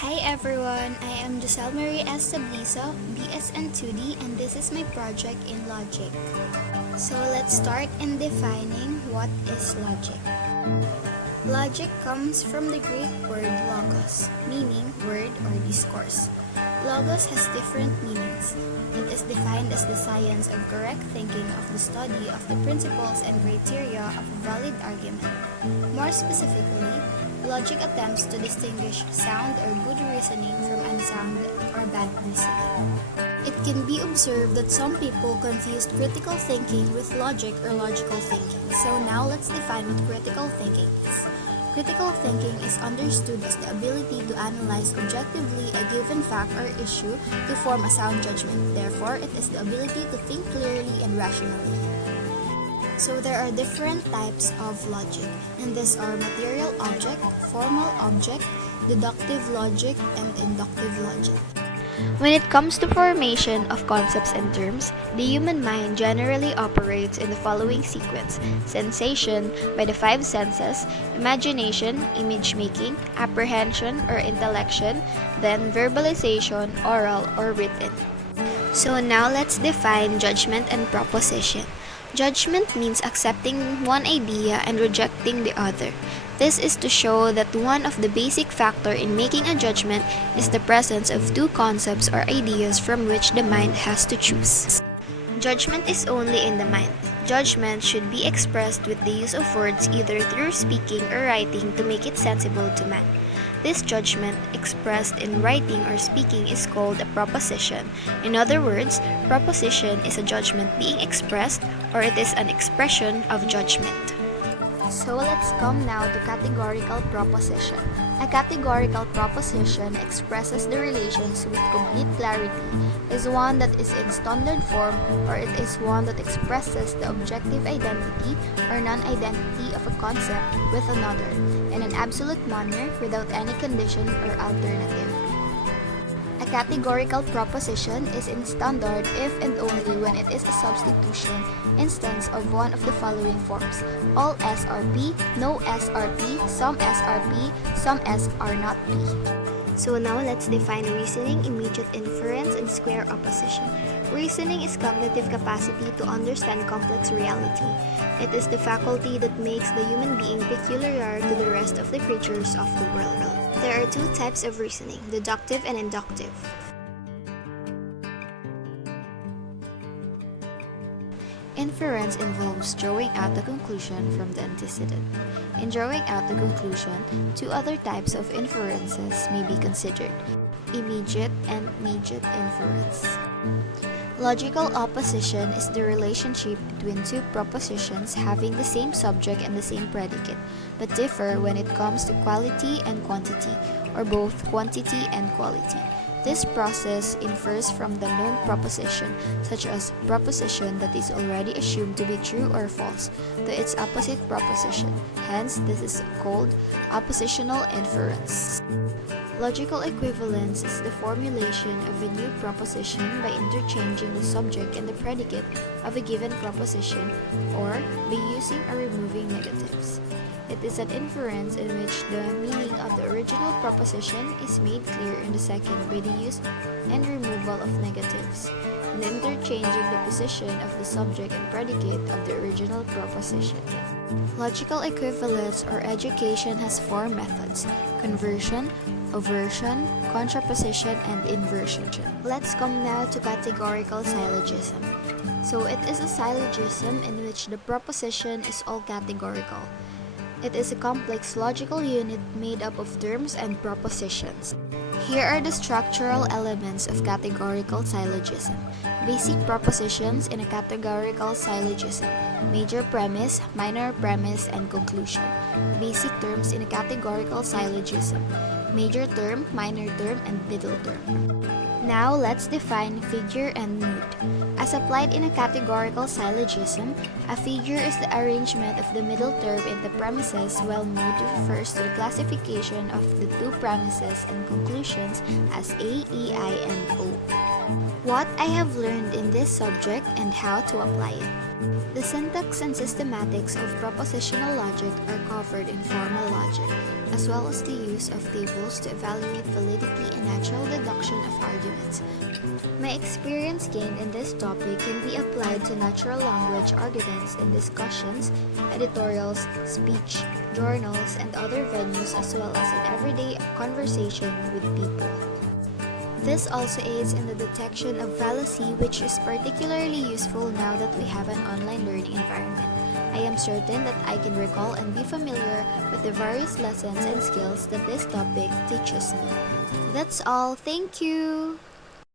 Hi everyone, I am Joselle Tablizo, BSN 2D, and this is my project in logic. So let's start in defining what is logic. Logic comes from the Greek word logos, meaning word or discourse. Logos has different meanings. It is defined as the science of correct thinking of the study of the principles and criteria of a valid argument. More specifically, logic attempts to distinguish sound or good reasoning from unsound or bad reasoning. It can be observed that some people confused critical thinking with logic or logical thinking. So now let's define what critical thinking is. Critical thinking is understood as the ability to analyze objectively a given fact or issue to form a sound judgment. Therefore, it is the ability to think clearly and rationally. So there are different types of logic, and these are material object, formal object, deductive logic, and inductive logic. When it comes to formation of concepts and terms, the human mind generally operates in the following sequence: sensation by the five senses, imagination, image making, apprehension or intellection, then verbalization, oral or written. So now let's define judgment and proposition. Judgment means accepting one idea and rejecting the other. This is to show that one of the basic factors in making a judgment is the presence of two concepts or ideas from which the mind has to choose. Judgment is only in the mind. Judgment should be expressed with the use of words either through speaking or writing to make it sensible to man. This judgment expressed in writing or speaking is called a proposition. In other words, proposition is a judgment being expressed, or it is an expression of judgment. So let's come now to categorical proposition. A categorical proposition expresses the relations with complete clarity, is one that is in standard form, or it is one that expresses the objective identity or non-identity of a concept with another in an absolute manner without any condition or alternative. A categorical proposition is in standard if and only when it is a substitution instance of one of the following forms: all S are P, no S are P, some S are P, some S are not P. So now let's define reasoning, immediate inference, and square opposition. Reasoning is cognitive capacity to understand complex reality. It is the faculty that makes the human being peculiar to the rest of the creatures of the world. There are two types of reasoning, deductive and inductive. Inference involves drawing out the conclusion from the antecedent. In drawing out the conclusion, two other types of inferences may be considered: immediate and mediate inference. Logical opposition is the relationship between two propositions having the same subject and the same predicate, but differ when it comes to quality and quantity, or both quantity and quality. This process infers from the known proposition, such as proposition that is already assumed to be true or false, to its opposite proposition. Hence, this is called oppositional inference. Logical equivalence is the formulation of a new proposition by interchanging the subject and the predicate of a given proposition, or by using or removing negatives. It is an inference in which the meaning of the original proposition is made clear in the second by the use and removal of negatives, and interchanging the position of the subject and predicate of the original proposition. Logical equivalence or education has four methods: conversion, aversion, contraposition, and inversion. Let's come now to categorical syllogism. So it is a syllogism in which the proposition is all categorical. It is a complex logical unit made up of terms and propositions. Here are the structural elements of categorical syllogism. Basic propositions in a categorical syllogism: major premise, minor premise, and conclusion. Basic terms in a categorical syllogism: major term, minor term, and middle term. Now let's define figure and mood. As applied in a categorical syllogism, a figure is the arrangement of the middle term in the premises, while mood refers to the classification of the two premises and conclusions as A, E, I, and O. What I have learned in this subject and how to apply it. The syntax and systematics of propositional logic are covered in formal logic. as well as the use of tables to evaluate validity and natural deduction of arguments. My experience gained in this topic can be applied to natural language arguments in discussions, editorials, speech, journals, and other venues, as well as in everyday conversation with people. This also aids in the detection of fallacy, which is particularly useful now that we have an online learning environment. I am certain that I can recall and be familiar with the various lessons and skills that this topic teaches me. That's all. Thank you!